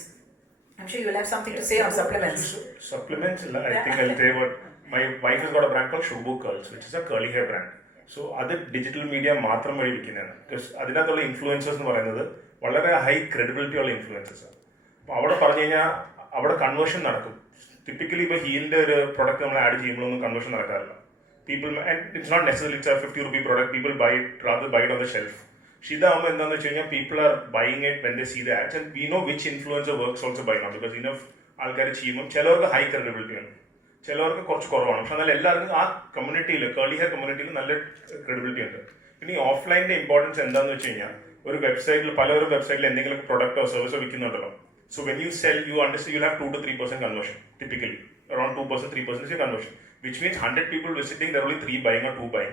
I'm sure you'll have something to say on supplements. Supplements, I think I'll say what my wife has got a brand called Shubhu Curls, which is a curly hair brand. So that's digital media matram vadi vikkunana, because adinathulla influencers nu parayunnathu valare high credibility ulla influencers ആണ്. അപ്പോൾ അവിടെ പറഞ്ഞു കഴിഞ്ഞാൽ അവിടെ conversion നടക്കും. Typically ഇപ്പോൾ ഹീലിൻ്റെ ഒരു product നമ്മൾ ആഡ് ചെയ്യുമ്പോഴൊന്നും കൺവേർഷൻ നടക്കാറില്ല. People, and it's not necessarily it's a 50 rupee product, people buy it, rather buy it on the shelf. Shida എന്താണെന്ന് വെച്ച് കഴിഞ്ഞാൽ people are buying it when they see the ads, and we know which influencer works also by now, because enough ആൾക്കാർ ചെയ്യുമ്പോൾ ചിലവർക്ക് high credibility ആണ്, ചിലവർക്ക് കുറച്ച് കുറവാണ്. പക്ഷെ എന്നാൽ എല്ലാവർക്കും ആ കമ്മ്യൂണിറ്റിയിൽ, കേർലി ഹെയർ കമ്മ്യൂണിറ്റിയിൽ നല്ല ക്രെഡിബിലിറ്റി ഉണ്ട്. പിന്നെ ഈ ഓഫ്ലൈൻ്റെ ഇമ്പോർട്ടൻസ് എന്താണെന്ന് വെച്ച് കഴിഞ്ഞാൽ, ഒരു വെബ്സൈറ്റിൽ പലരും വെബ്സൈറ്റിൽ എന്തെങ്കിലും പ്രൊഡക്റ്റോ സർവീസോ വിൽക്കുന്നുണ്ടല്ലോ. So when you sell, you understand you'll have 2 to 3% conversion, typically around 2%, 3% is your conversion, which means 100 people visiting, there are only 3 buying or 2 buying,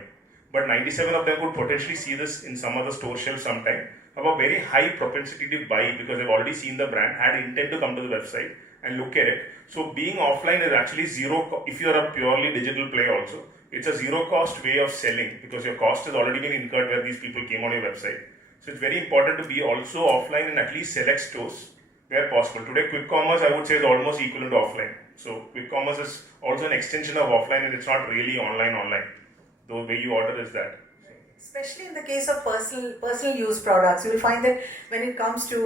but 97 of them could potentially see this in some other store shelf sometime, have a very high propensity to buy because they've already seen the brand, had intent to come to the website and look at it. So being offline is actually zero. If you are a purely digital play also, it's a zero cost way of selling, because your cost has already been incurred where these people came on your website. So it's very important to be also offline in at least select stores where possible. Today, quick commerce, I would say, is almost equivalent to offline. So quick commerce is also an extension of offline, and it's not really online. The way you order is that. Especially in the case of personal use products, you will find that when it comes to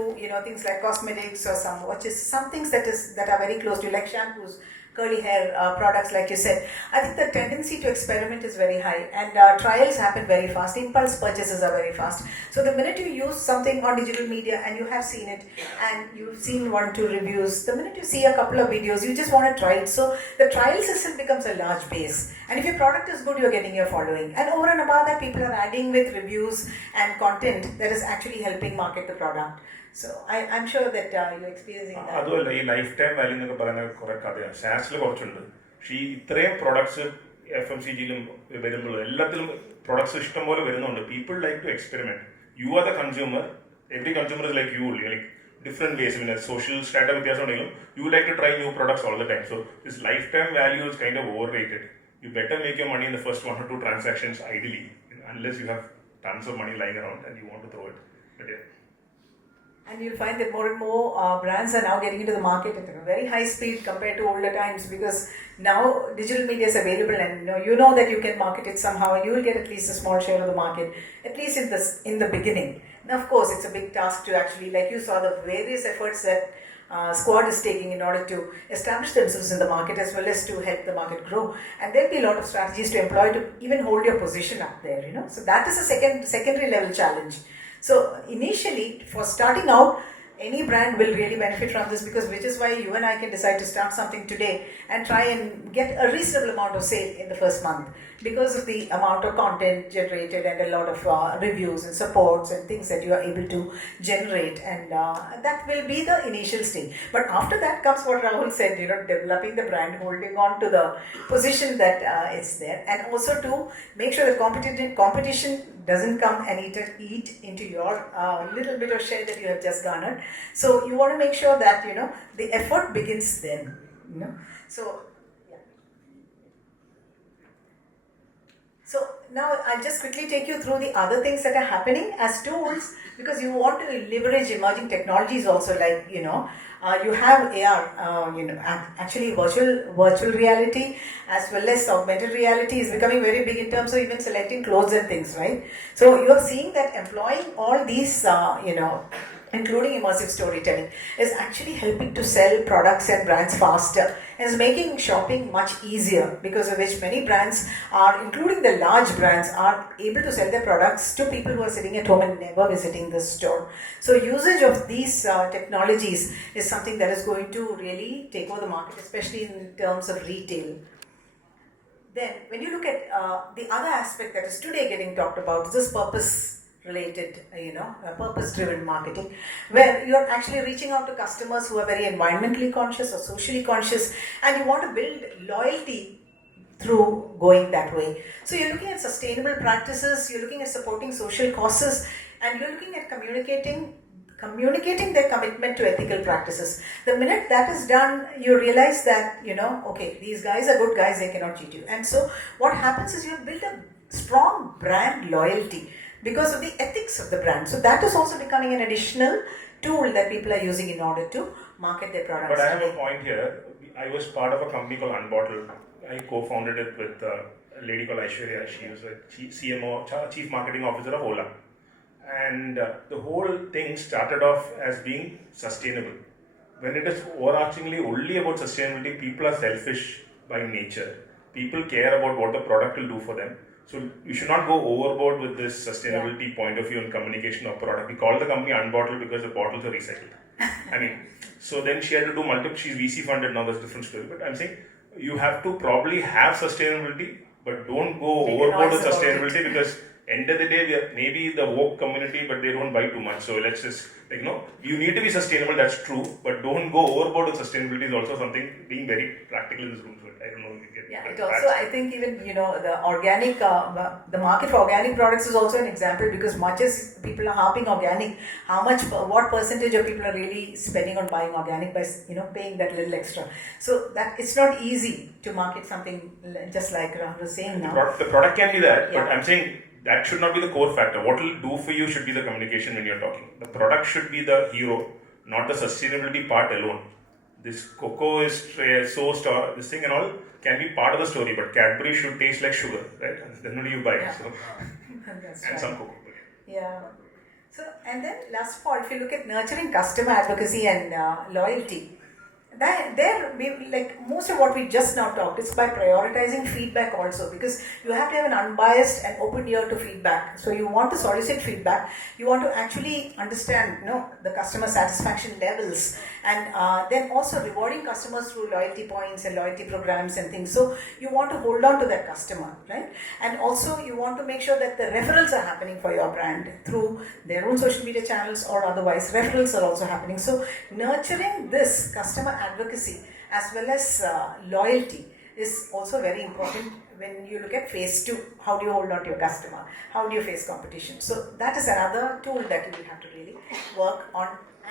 things like cosmetics or some watches, some things that are very close to you, like shampoos, curly hair products, like you said, I think the tendency to experiment is very high, and trials happen very fast. Impulse purchases are very fast. So the minute you use something on digital media and you have seen it and you've seen 1 or 2 reviews, the minute you see a couple of videos, you just want to try it. So the trial system becomes a large base, and if your product is good, you're getting your following, and over and above that, people are adding with reviews and content that is actually helping market the product. So I'm sure that you're experiencing that. അതുമല്ല, ഈ life time value എന്നൊക്കെ പറയുന്ന കുറെ കഥയാണ്. സാസിൽ കുറച്ചുണ്ട്. പക്ഷേ ഇത്രയും products FMCGയിലും വരുമ്പോൾ എല്ലാത്തിലും പ്രൊഡക്ട്സ് ഇഷ്ടംപോലെ വരുന്നുണ്ട്. People like to experiment. You are the consumer. Every consumer is like you. Like different ways. I mean, as social strata വ്യത്യാസമുണ്ടെങ്കിലും you like to try new products all the time. So this lifetime value is kind of overrated. You better make your money in the first 1 or 2 transactions ideally, unless you have tons of money lying around and you want to throw it. But yeah. And you'll find that more and more brands are now getting into the market at a very high speed compared to older times, because now digital media is available, and you know that you can market it somehow, and you will get at least a small share of the market, at least in the beginning. Now, of course, it's a big task to actually, like you saw, the various efforts that Squad is taking in order to establish themselves in the market as well as to help the market grow. And there'll be a lot of strategies to employ to even hold your position up there, So that is a secondary level challenge. So initially, for starting out, any brand will really benefit from this, because which is why you and I can decide to start something today and try and get a reasonable amount of sale in the first month, because of the amount of content generated and a lot of reviews and supports and things that you are able to generate, and that will be the initial stage. But after that comes what Rahul said, developing the brand, holding on to the position that it's there, and also to make sure that competition doesn't come and eat into your little bit of share that you have just garnered. So you want to make sure that the effort begins then. So yeah. So now I'll just quickly take you through the other things that are happening as tools, because you want to leverage emerging technologies also, like you have AR, actually virtual reality as well as augmented reality is becoming very big in terms of even selecting clothes and things, right? So you're seeing that employing all these, including immersive storytelling, is actually helping to sell products and brands faster, and is making shopping much easier, because of which many brands are, including the large brands, are able to sell their products to people who are sitting at home and never visiting the store. So usage of these technologies is something that is going to really take over the market, especially in terms of retail. Then when you look at the other aspect that is today getting talked about, is this purpose-related, purpose-driven marketing, where you're actually reaching out to customers who are very environmentally conscious or socially conscious, and you want to build loyalty through going that way. So you're looking at sustainable practices, you're looking at supporting social causes, and you're looking at communicating their commitment to ethical practices. The minute that is done, you realize that, okay, these guys are good guys, they cannot cheat you. And so what happens is you build a strong brand loyalty because of the ethics of the brand. So that is also becoming an additional tool that people are using in order to market their products. But I have a point here. I was part of a company called Unbottled. I co-founded it with a lady called Aishwarya. She was a CMO, Chief Marketing Officer of Ola. And the whole thing started off as being sustainable. When it is overarchingly only about sustainability, people are selfish by nature. People care about what the product will do for them. So you should not go overboard with this sustainability point of view and communication of product. We call the company Unbottled because the bottles are recycled. So then she had to do multiple, she's VC funded now, that's a different story. But I'm saying you have to probably have sustainability, but don't go overboard with sustainability, because end of the day, we are maybe the woke community, but they don't buy too much. So let's just, you need to be sustainable, that's true, but don't go overboard with sustainability is also something, being very practical in this room. So I don't know if you get it also, I think even, the organic, the market for organic products is also an example, because much as people are harping organic, what percentage of people are really spending on buying organic by, paying that little extra. So that it's not easy to market something just like Rahul was saying now. The product can be that, but I'm saying, that should not be the core factor. What it will do for you should be the communication when you're talking. The product should be the hero, not the sustainability part alone. This cocoa is sourced, or this thing and all can be part of the story, but Cadbury should taste like sugar, right? And then only you buy it. So. That's and right. some cocoa. Yeah. So, and then last of all, if you look at nurturing customer advocacy and loyalty, most of what we just now talked is by prioritizing feedback also, because you have to have an unbiased and open ear to feedback. So you want to solicit feedback, you want to actually understand the customer satisfaction levels, and then also rewarding customers through loyalty points and loyalty programs and things. So you want to hold on to that customer, right? And also you want to make sure that the referrals are happening for your brand through their own social media channels or otherwise. Referrals are also happening. So nurturing this customer advocacy as well as loyalty is also very important when you look at phase 2. How do you hold on to your customer? How do you face competition? So that is another tool that you will have to really work on.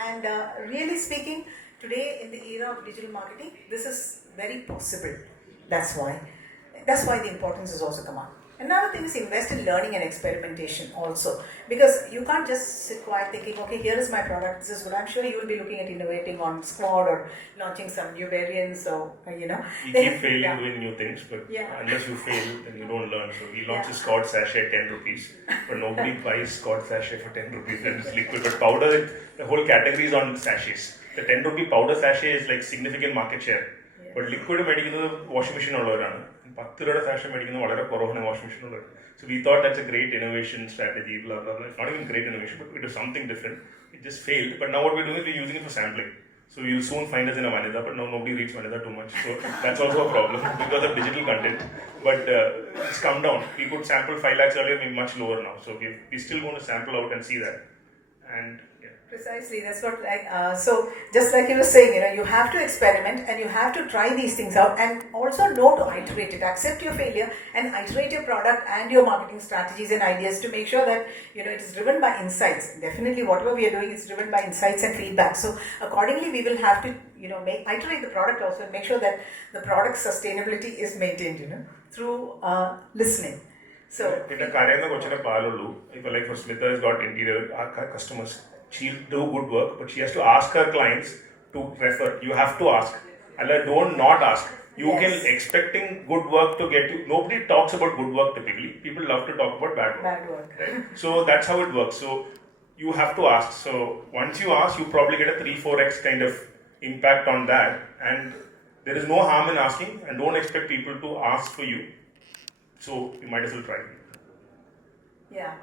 And really speaking, today in the era of digital marketing, this is very possible. That's why the importance has also come up. Another thing is invest in learning and experimentation also, because you can't just sit quiet thinking, okay, here is my product, this is good. I'm sure you will be looking at innovating on Squad or launching some new variants, or We keep failing doing new things, but Yeah. unless you fail, then you don't learn. So we launched a Scott sachet at 10 rupees, but nobody buys Scott sachet for 10 rupees and it's liquid. But powder, the whole category is on sachets. The 10 rupee powder sachet is like significant market share. But liquid medical washing machine all 10 രൂപയുടെ fashion മേടിക്കുന്നത് വളരെ കുറവാണ് washing മെഷീനുള്ളത്. So we thought that's a great innovation strategy, blah blah blah. It's not even great innovation, but it was something different. It just failed. But now what we're doing is we're using it for sampling. So you'll soon find us in a Vanida, but now nobody reads Vanida too much. So that's also a problem because of digital content. But it's come down. We could sample 5 lakhs earlier, we're much lower now. So we're still going to sample out and see that. And precisely, that's what so just like you were saying, you have to experiment and you have to try these things out, and also know to iterate it. Accept your failure and iterate your product and your marketing strategies and ideas to make sure that it is driven by insights. Definitely whatever we are doing is driven by insights and feedback. So accordingly we will have to iterate the product also and make sure that the product sustainability is maintained through listening. So പിന്നെ കരയുന്ന കൊച്ചിനെ പാലുള്ളൂ. If like for Smita has got interior customers, she'll do good work, but she has to ask her clients to refer. You have to ask. Don't not ask. You Yes. can expecting good work to get you. Nobody talks about good work typically. People love to talk about bad work. bad work. Right? So that's how it works. So you have to ask. So once you ask, you probably get a 3-4x kind of impact on that. And there is no harm in asking, and don't expect people to ask for you. So you might as well try. Yeah.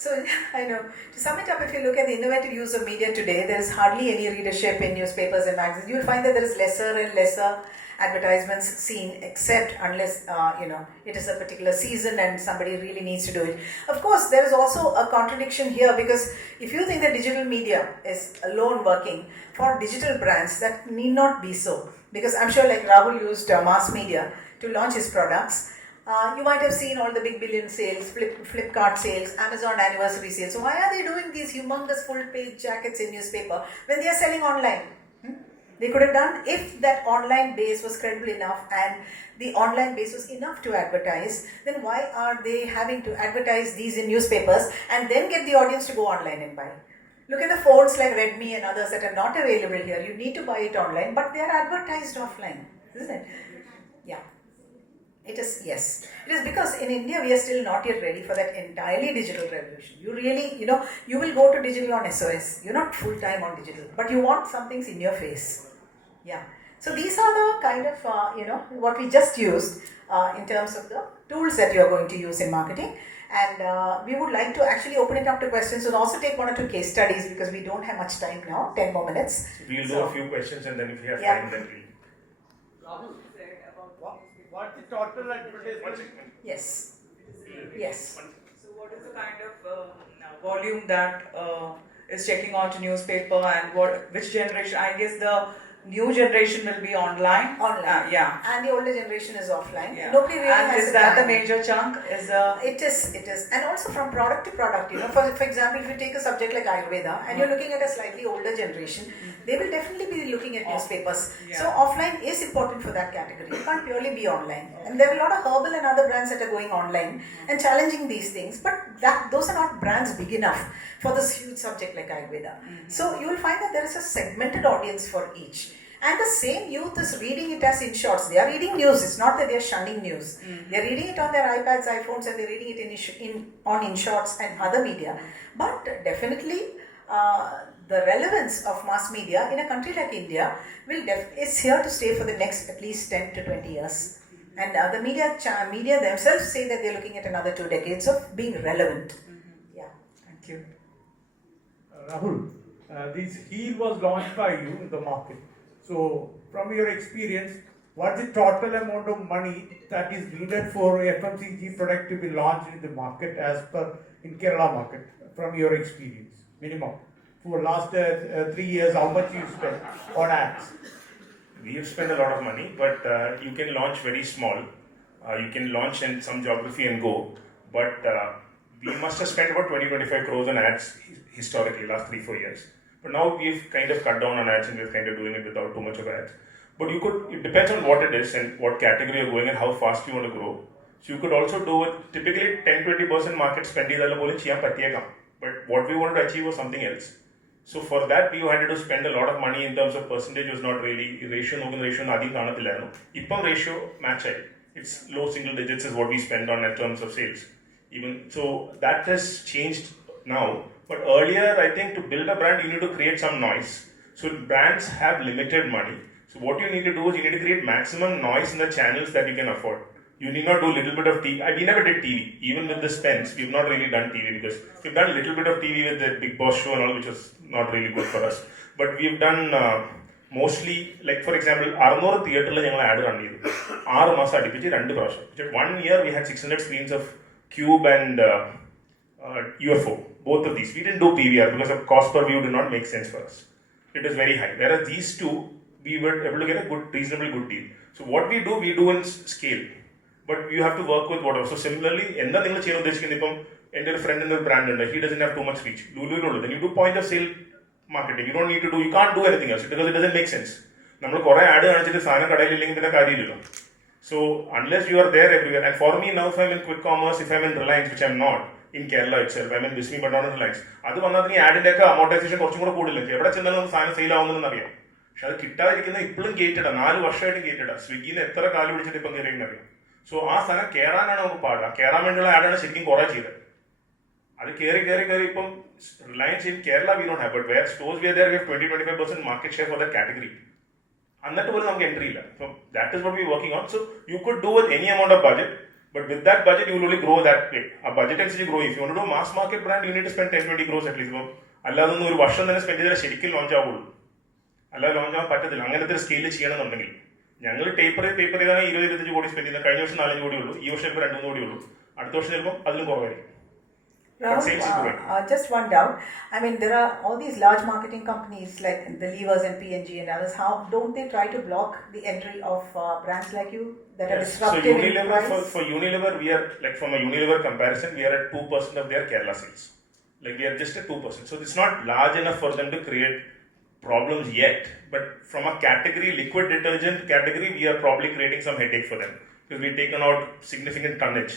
So I know, to sum it up, if you look at the innovative use of media today, there is hardly any readership in newspapers and magazines. You will find that there is lesser and lesser advertisements seen, except unless it is a particular season and somebody really needs to do it. Of course, there is also a contradiction here, because if you think that digital media is alone working for digital brands, that need not be so. Because I'm sure like Rahul used mass media to launch his products. You might have seen all the big billion sales, Flipkart sales, Amazon anniversary sales. So why are they doing these humongous full-page jackets in newspaper when they are selling online? They could have done, if that online base was credible enough and the online base was enough to advertise, then why are they having to advertise these in newspapers and then get the audience to go online and buy? Look at the phones like Redmi and others that are not available here. You need to buy it online, but they are advertised offline, isn't it? Yeah. It is, yes. It is because in India we are still not yet ready for that entirely digital revolution. You really, you will go to digital on SOS. You're not full time on digital, but you want some things in your face. Yeah. So these are the kind of, what we just used in terms of the tools that you are going to use in marketing. And we would like to actually open it up to questions and also take 1 or 2 case studies, because we don't have much time now, 10 more minutes. We'll do a few questions, and then if we have time, then we'll. Rahul, what's the total advertisement? Yes. Yes. So what is the kind of volume that is checking out a newspaper, and which generation? I guess the new generation will be online. Online. Yeah. And the older generation is offline. Yeah. Nobody really and has is a that the time. major chunk? It is. And also from product to product, for example, if you take a subject like Ayurveda and you're looking at a slightly older generation, they will definitely be looking at newspapers. Yeah. So offline is important for that category. It can't purely be online. And there are a lot of herbal and other brands that are going online and challenging these things, but those are not brands big enough for this huge subject like Ayurveda. So you will find that there is a segmented audience for each. And the same youth is reading it as in shorts. They are reading news. It's not that they are shunning news. They are reading it on their iPads, iPhones, and they're reading it in shorts and other media. But definitely, the relevance of mass media in a country like India is here to stay for the next at least 10 to 20 years. And the media themselves say that they're looking at another 2 decades of being relevant. Yeah. Thank you. Rahul, this Haeal was launched by you in the market. So, from your experience, what's the total amount of money that is needed for FMCG product to be launched in the market as per in Kerala market, from your experience, minimum? For last 3 years, how much you spent on ads? We have spent a lot of money, but you can launch very small. You can launch in some geography and go. But we must have spent about 20-25 crores on ads historically, last 3-4 years. But now we've kind of cut down on ads and we're kind of doing it without too much of ads. But you could, it depends on what it is and what category you're going and how fast you want to grow. So you could also do it, typically 10-20% market spend is but what we wanted to achieve was something else. So for that we had to spend a lot of money in terms of percentage was not really, ratio ratio match. It's low single digits is what we spend on in terms of sales. Even so that has changed now. But earlier I think to build a brand you need to create some noise. So brands have limited money. So what you need to do is you need to create maximum noise in the channels that you can afford. You need not do a little bit of TV. We never did TV. Even with the spends, we've not really done TV because we've done a little bit of TV with the Big Boss show and all, which was not really good for us. But we've done mostly, like for example, 600 theatre we ad run ചെയ്തു. 6 മാസം അടുപ്പിച്ച് 2 പ്രാവശ്യം. 1 year we had 600 screens of Cube and UFO. Both of these. We didn't do PVR because the cost per view did not make sense for us. It was very high. Whereas these two, we were able to get a good, reasonably good deal. So what we do in scale. But you have to work with whatever. So similarly, എന്താ നിങ്ങൾ ചെയ്യാൻ ഉദ്ദേശിക്കുന്നത് ഇപ്പം എൻ്റെ ഒരു ഫ്രണ്ടിൻ്റെ ഒരു brand ഉണ്ട്, he doesn't have too much reach. ലുലുവിനുള്ളൂ. Then you do point of sale marketing. You don't need to do, you can't do anything else because it doesn't make sense. നമ്മൾ കുറേ ആഡ് കാണിച്ചിട്ട് സാധനം കടയിലില്ലെങ്കിൽ പിന്നെ കാര്യമില്ലല്ലോ. So unless you are there everywhere, and for me now if I'm in quick commerce, if I'm in Reliance, which I'm not, in Kerala itself, I'm in Bismi but not in Reliance, അത് വന്നാൽ ഈ ആഡിൻ്റെ ഒക്കെ amortisation കുറച്ചും കൂടെ കൂടുതൽ. എവിടെ ചെന്നാലും നമുക്ക് സാധനം സെയിൽ ആവുന്നതെന്ന് അറിയാം. പക്ഷെ അത് കിട്ടാതിരിക്കുന്ന ഇപ്പോഴും ഗേറ്റഡാ, 4 വർഷമായിട്ട് ഗേറ്റഡാ. സ്വിഗ്ഗിന്ന് എത്ര കാലം വിളിച്ചിട്ട് ഇപ്പം കയറിയെന്ന് അറിയാം. സോ ആ സാധനം കയറാനാണ് നമുക്ക് പാടുക. കയറാൻ വേണ്ടിയുള്ള ആഡാണ് ശരിക്കും കുറേ ചെയ്തത്. അത് കയറി ഇപ്പം Reliance in Kerala we not have, but where stores we are there we have 20-25% market share for the category. എന്നിട്ട് പോലും നമുക്ക് എൻട്രി ഇല്ല. So that is what we working on. So you could do with any amount of budget, but with that budget you will only grow that way. A budget അനുസരിച്ച് grow. If you want to do mass market brand, you need to spend 10-20 crores at least. ഇപ്പം അല്ലാതൊന്നും ഒരു വർഷം തന്നെ spend ചെയ്താൽ ശരിക്കും launch ആവുള്ളൂ. അല്ലാതെ ലോഞ്ച് ആവാൻ പറ്റത്തില്ല. അങ്ങനത്തെ ഒരു സ്കെയിൽ ചെയ്യണമെന്നുണ്ടെങ്കിൽ ഞങ്ങൾ ടേപ്പർ ചെയ്താണ് 20-25 കോടി സ്പെൻഡ് ചെയ്യുന്നത്. കഴിഞ്ഞ വർഷം 4 കോടി ഉള്ളൂ. ഈ വർഷം ചിലപ്പോൾ 2-3 കോടി ഉള്ളൂ. അടുത്ത വർഷം ചിലപ്പോൾ അതിലും കുറവായിരിക്കും. Rahul, just one doubt. I mean, there are all these large marketing companies like the Levers and P&G and others. How don't they try to block the entry of brands like you that are disruptive? So Unilever, for Unilever, we are like, from a Unilever comparison, we are at 2% of their Kerala sales. Like we are just at 2%. So it's not large enough for them to create problems yet. But from a category, liquid detergent category, we are probably creating some headache for them because we've taken out significant tonnage.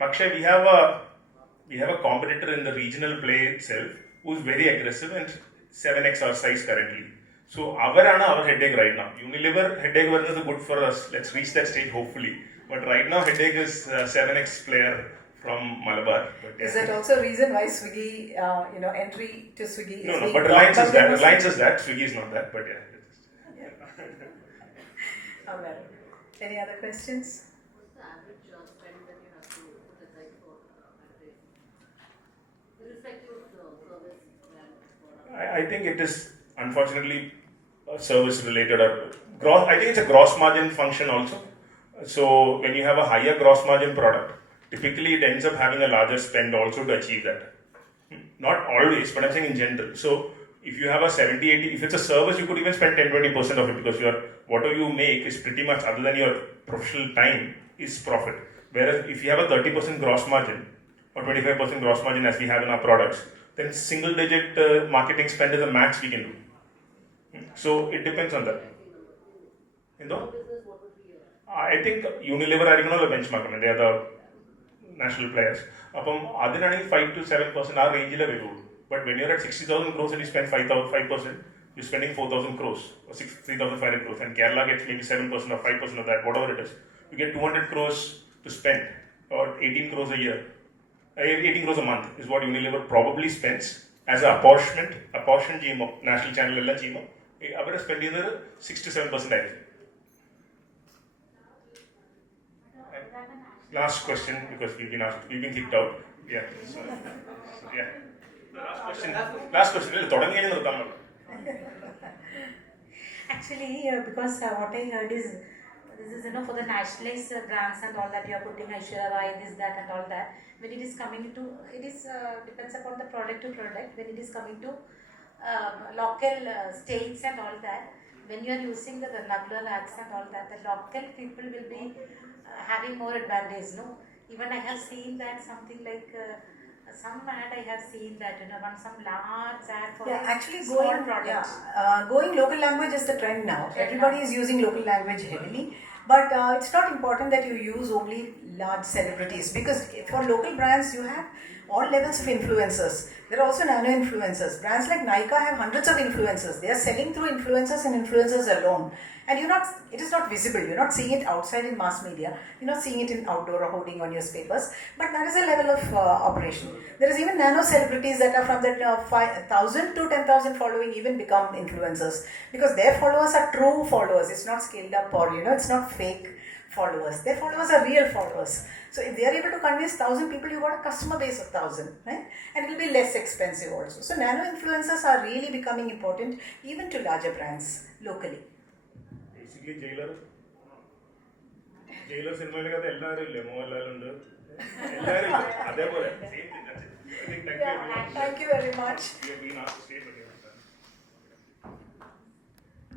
Paksha, we have a competitor in the regional play itself who is very aggressive and 7x our size currently. So our headache right now. Unilever headache is good for us. Let's reach that stage hopefully. But right now headache is 7x player from Malabar. But, Is that also a reason why Swiggy, entry to Swiggy is No, but Reliance is that. Reliance is that. Swiggy is not that. But yeah. Well, any other questions? What's the average spend that you have to put aside for advertising? Irrespective of the service brand. I think it is unfortunately service related or gross. I think it's a gross margin function also. So when you have a higher gross margin product, typically it ends up having a larger spend also to achieve that. Not always, but I'm saying in general. So if you have a 70-80, if it's a service, you could even spend 10-20% of it because whatever you make is pretty much, other than your professional time, is profit. Whereas if you have a 30% gross margin or 25% gross margin as we have in our products, then single digit marketing spend is a max we can do. So it depends on that. I think Unilever are the benchmark. I mean, they are the national players. That's 5-7% our range. But when you're at 60,000 crores and you spend 5%, you're spending 4,000 crores or 3,500 crores. And Kerala gets maybe 7% or 5% of that, whatever it is. You get 200 crores to spend, or 18 crores a year. 18 crores a month is what Unilever probably spends as an apportioned GMO, national channel GMO. They spend 6-7%. Last question, because we've been kicked out. Yeah. So, yeah. Last question. Actually, because what I heard is this is for the nationalized brands and all that you are putting Aishwarya Rai, this, that, and all that. When it is coming to, it is depends upon the product to product. When it is coming to local states and all that, when you are using the vernacular ads and all that, the local people will be having more advantage, no? Even I have seen that something like some ad I have seen that, some large ad for Yeah, a actually small going, product. going local language is the trend now. Trend Everybody now. is using local language heavily, but it's not important that you use only large celebrities, because for local brands you have all levels of influencers. There are also nano influencers. Brands like Nykaa have hundreds of influencers. They are selling through influencers and influencers alone. And it is not visible. You're not seeing it outside in mass media. You're not seeing it in outdoor or hoarding on newspapers. But that is a level of operation. There is even nano celebrities that are from that 5,000 to 10,000 following even become influencers, because their followers are true followers. It's not scaled up, or it's not fake followers. Their followers are real followers. So if they are able to convince 1,000 people, you got a customer base of 1,000, right? And it will be less expensive also. So nano influencers are really becoming important even to larger brands locally. Basically, jailer സിനിമയിലൊക്കെ എല്ലാവരും ഇല്ലേ, മോഹൻലാലുണ്ട്, എല്ലാവരും ഇല്ലേ, അതേപോലെ. Same thing, that's it. I think thank you everyone. Thank you very much. We have been asked to stay, but